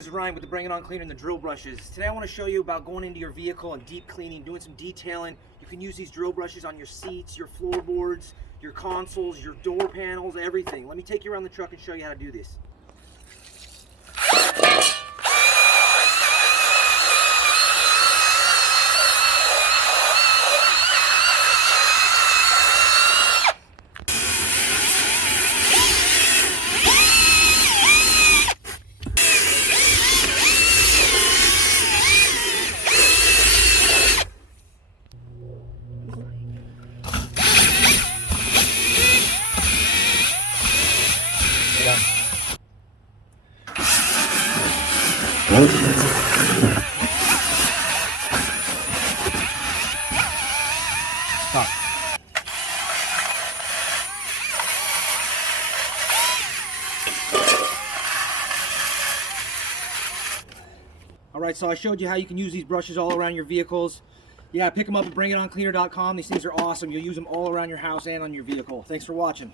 This is Ryan with the Bring It On Cleaner and the drill brushes. Today I want to show you about going into your vehicle and deep cleaning, doing some detailing. You can use these drill brushes on your seats, your floorboards, your consoles, your door panels, everything. Let me take you around the truck and show you how to do this. Stop. Alright, so I showed you how you can use these brushes all around your vehicles. Yeah, pick them up at bringitonCleaner.com. These things are awesome. You'll use them all around your house and on your vehicle. Thanks for watching.